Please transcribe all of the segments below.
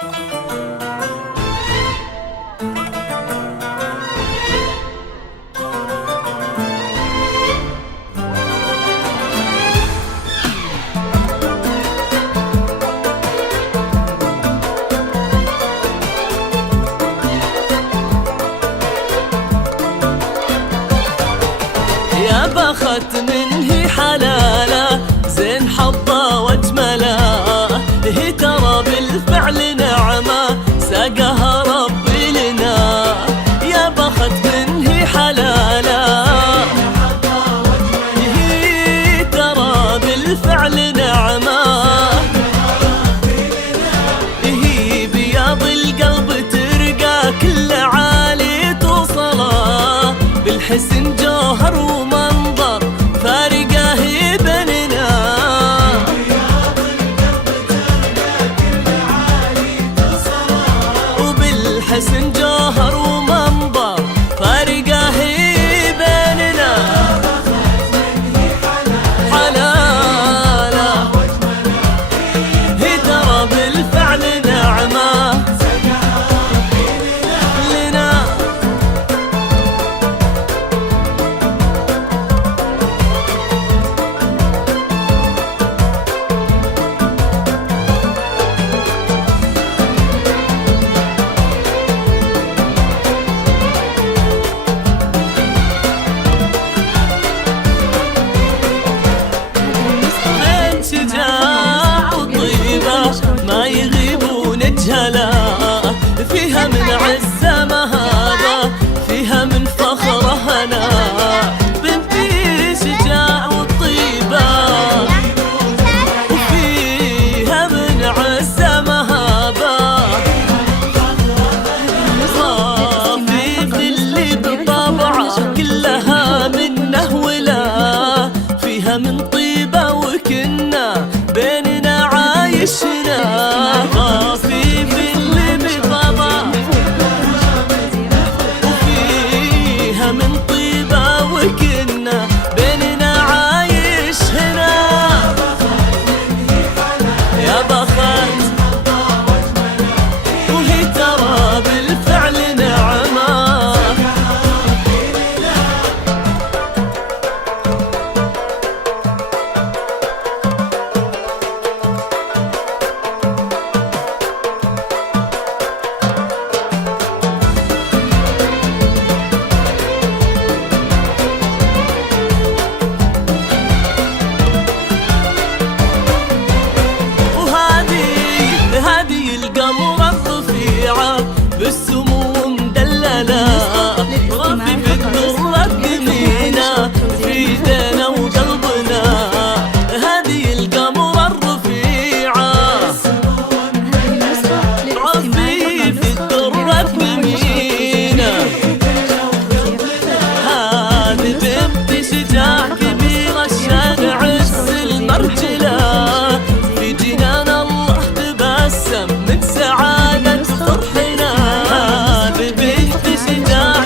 يا بخت منه حلاله زين حظه واجمله، هي ترى بالفعل نعمه ساقها ربي لنا. يا بخت منه حلاله هي ترى بالفعل نعمه، هي بياض القلب ترقى كل عالي توصله، بالحسن جوهر ومنظر فارقه هي بيننا. وبالحسن جوهر ومنظر فارقه هي بيننا. حلاله هي ترى بالفعل نعمه لنا. ما يغيبون جهلا، فيها من عزة مهابة، فيها من فخر هنا، بنتي شجاع وطيبة، وفيها من عزة مهابة، خفيف اللي بطبعه كلها منه ولا، فيها من طيبة وكنا بيننا عايشنا. خفيف اللي بطبع وفيها من طيبة وكنا بيننا عايش هنا. يا بخت وهي ترى بالفعل نعمة. هذه القمر الرفيعة بالسمو مدللة، ربي في الدرة جميلة في ايدينا وقلبنا. هذه القمر الرفيعة ربي في الدرة جميلة، هذه بنت شجاع كبيرة الشان عز المرجلة، في جنان الله تبسم من سعادة فرحنا. ببنت شجاع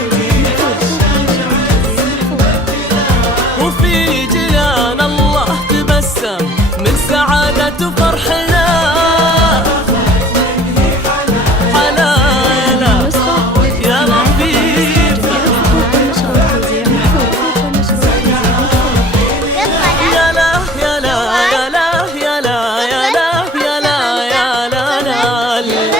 وفي جنان الله تبسم من سعادة فرحنا. حلاله يا لطيف يا لا يا لا يا لا يا لا يا لا يا لا يا لا.